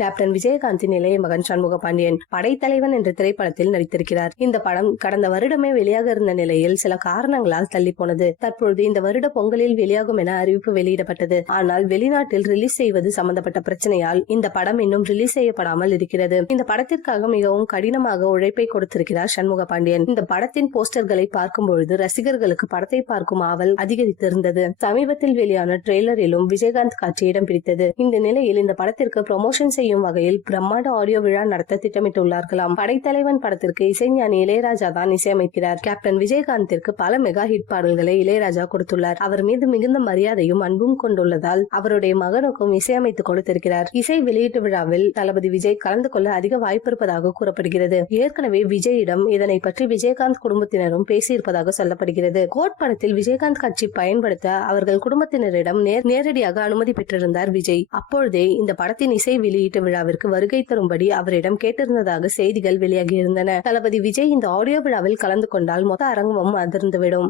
Captain விஜயகாந்தின் இளைய மகன் சண்முக பாண்டியன் படைத்தலைவன் என்ற திரைப்படத்தில் நடித்திருக்கிறார். இந்த படம் கடந்த வருடமே வெளியாக இருந்த நிலையில் சில காரணங்களால் தள்ளி போனது. தற்பொழுது இந்த வருட பொங்கலில் வெளியாகும் என அறிவிப்பு வெளியிடப்பட்டது. ஆனால் வெளிநாட்டில் ரிலீஸ் செய்வது சம்பந்தப்பட்ட பிரச்சனையால் இந்த படம் இன்னும் ரிலீஸ் செய்யப்படாமல் இருக்கிறது. இந்த படத்திற்காக மிகவும் கடினமாக உழைப்பை கொடுத்திருக்கிறார் சண்முக பாண்டியன். இந்த படத்தின் போஸ்டர்களை பார்க்கும் பொழுது ரசிகர்களுக்கு படத்தை பார்க்கும் ஆவல் அதிகரித்திருந்தது. சமீபத்தில் வெளியான ட்ரெய்லரிலும் விஜயகாந்த் காட்சி இடம் பிடித்தது. இந்த நிலையில் இந்த படத்திற்கு ப்ரமோஷன் செய்யும் வகையில் பிரம்மாண்ட ஆடியோ விழா நடத்த திட்டமிட்டுள்ளார்களாம். படைத்தலைவன் படத்திற்கு இசைஞானி இளையராஜா தான் இசையமைக்கிறார். கேப்டன் விஜயகாந்திற்கு பல மெகா ஹிட் பாடல்களை இளையராஜா கொடுத்துள்ளார். அவர் மீது மிகுந்த மரியாதையும் அன்பும் கொண்டுள்ளதால் அவருடைய மகனுக்கும் இசையமைத்து கொடுத்திருக்கிறார். இசை வெளியீட்டு விழாவில் தளபதி விஜய் கலந்து கொள்ள அதிக வாய்ப்பு இருப்பதாக கூறப்படுகிறது. ஏற்கனவே விஜயிடம் இதனை பற்றி விஜயகாந்த் குடும்பத்தினரும் பேசியிருப்பதாக சொல்லப்படுகிறது. கோட் படத்தில் விஜயகாந்த் காட்சி பயன்படுத்த அவர்கள் குடும்பத்தினரிடம் நேரடியாக அனுமதி பெற்றிருந்தார் விஜய். அப்பொழுதே இந்த படத்தின் இசை வெளியீட்டு விழாவிற்கு வருகை தரும்படி அவரிடம் கேட்டிருந்ததாக செய்திகள் வெளியாகியிருந்தன. தளபதி விஜய் இந்த ஆடியோ விழாவில் கலந்து கொண்டால் மொத்த அரங்கமும் அதிர்ந்துவிடும்.